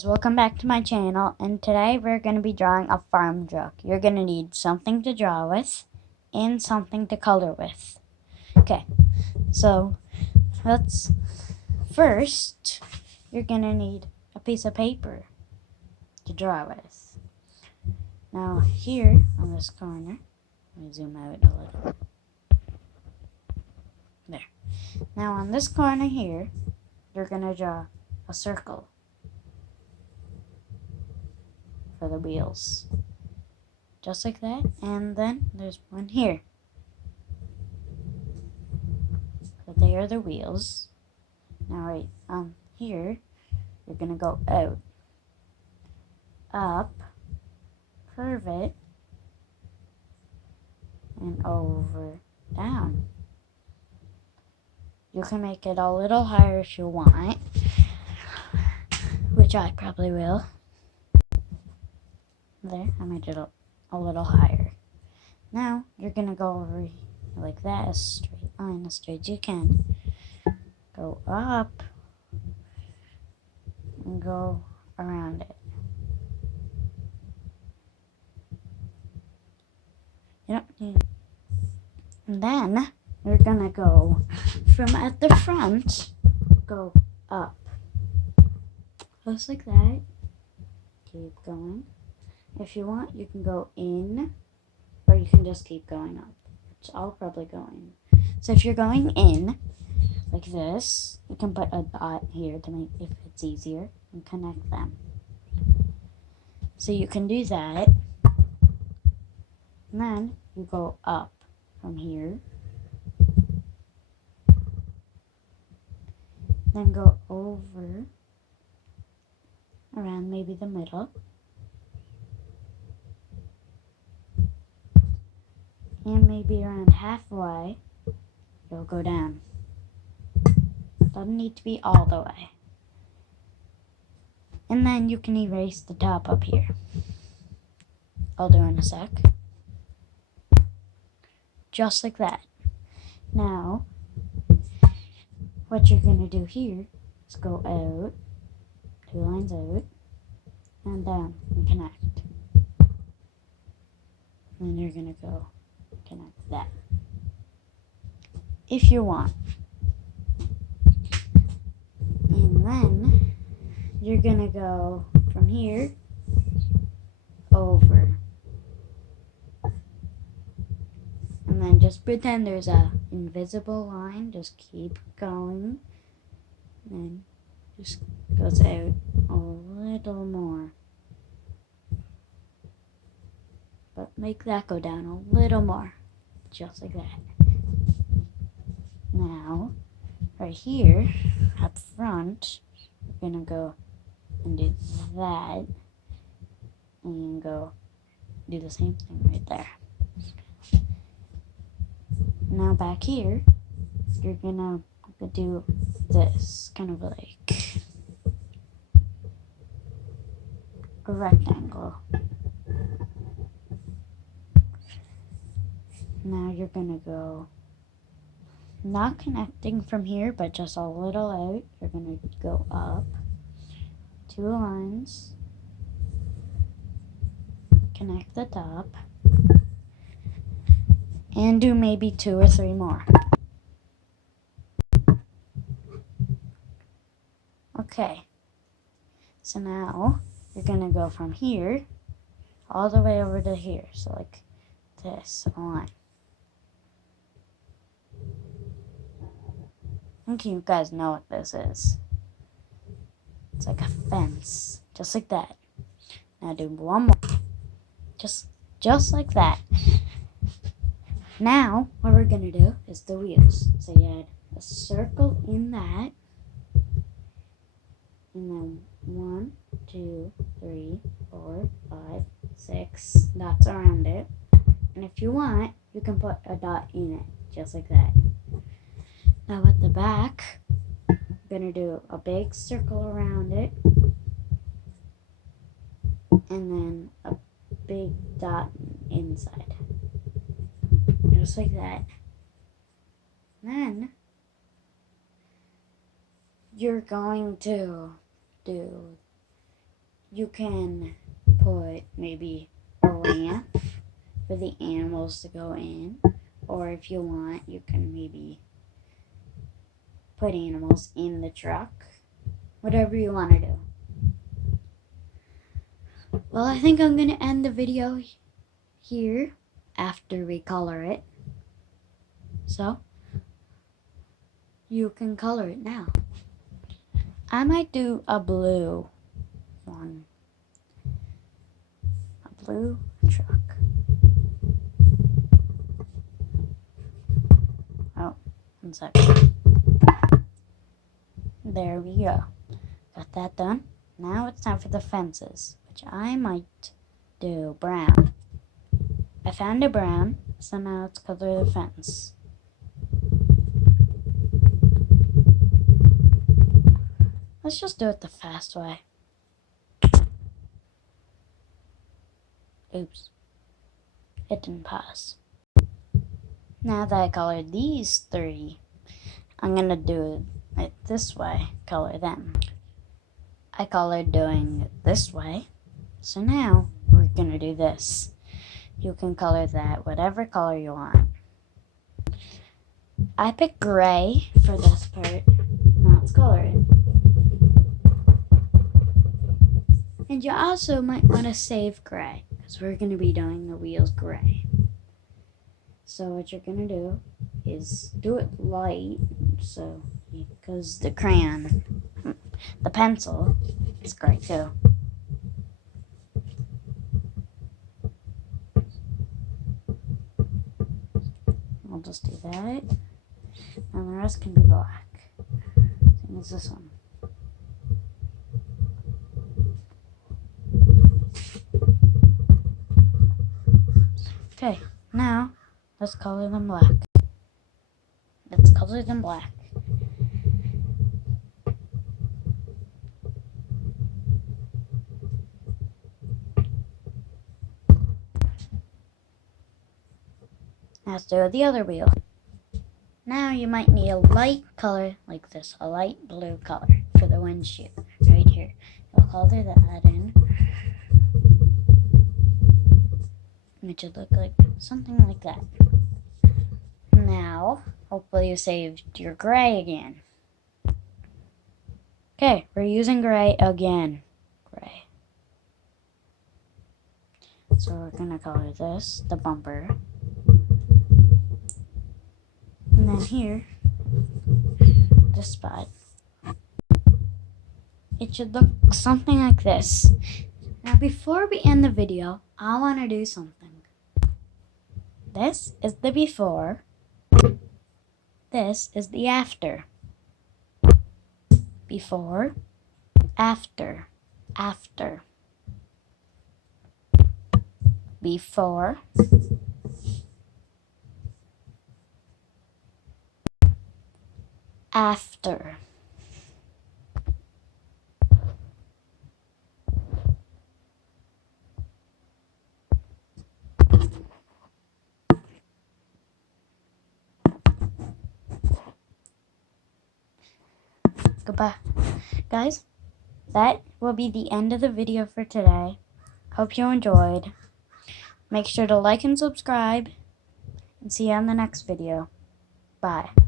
Welcome back to my channel, and today we're going to be drawing a farm truck. You're going to need something to draw with and something to color with. Okay, so first you're going to need a piece of paper to draw with. Now here on this corner, let me zoom out a little. There. Now on this corner here, you're going to draw a circle for the wheels. Just like that, and then there's one here. So they are the wheels. Now right here, you're gonna go out, up, curve it, and over, down. You can make it a little higher if you want, which I probably will. There, I made it a little higher. Now, you're going to go over like that, a straight line, as straight as you can. Go up, and go around it. And then, you're going to go from at the front, go up. Just like that. Keep going. If you want, you can go in, or you can just keep going up, which I'll probably go in. So if you're going in, like this, you can put a dot here to make, if it's easier, and connect them. So you can do that. And then you go up from here. Then go over around maybe the middle. And maybe around halfway, you'll go down. Doesn't need to be all the way. And then you can erase the top up here. I'll do in a sec. Just like that. Now, what you're going to do here is go out, 2 lines out, and down, and connect. And you're going to go connect that, if you want. And then you're gonna go from here over, and then just pretend there's a invisible line. Just keep going, and then just goes out a little more, but make that go down a little more. Just like that. Now, right here, up front, we're gonna go and do that, and go do the same thing right there. Now back here, you're gonna do this, kind of like a rectangle. Now you're gonna go, not connecting from here, but just a little out. You're gonna go up 2 lines, connect the top, and do maybe 2 or 3 more. Okay, so now you're gonna go from here all the way over to here, so like this line. I think you guys know what this is. It's like a fence, just like that. Now do one more, just like that. Now, what we're gonna do is the wheels. So you add a circle in that, and then 1, 2, 3, 4, 5, 6 dots around it. And if you want, you can put a dot in it, just like that. Now at the back, I'm gonna do a big circle around it, and then a big dot inside, just like that. Then you're going to do you can put maybe a ramp for the animals to go in, or if you want, you can maybe put animals in the truck. Whatever you want to do. Well, I think I'm going to end the video here after we color it. So, you can color it now. I might do a blue one. A blue truck. Oh, 1 second. There we go. Got that done. Now it's time for the fences, which I might do brown. I found a brown, so now let's color the fence. Let's just do it the fast way. Oops. It didn't pass. Now that I colored these 3, I'm gonna do it this way. Color them. I colored doing it this way. So now we're gonna do this. You can color that whatever color you want. I picked gray for this part. Now let's color it. And you also might want to save gray, because we're going to be doing the wheels gray. So what you're going to do is do it light, so because the crayon, the pencil, is gray too. I'll just do that, and the rest can be black. Same as this one. Okay, now let's color them black. Let's color them black. Now let's do the other wheel. Now you might need a light color like this, a light blue color for the windshield right here. You'll color that in. It should look like something like that. Now, hopefully you saved your gray again. Okay, we're using gray again. Gray. So we're gonna color this, the bumper. And then here, this spot. It should look something like this. Now before we end the video, I want to do something. This is the before. This is the after. Before, after, after. Before, after. Goodbye. Guys, that will be the end of the video for today. Hope you enjoyed. Make sure to like and subscribe, and see you on the next video. Bye.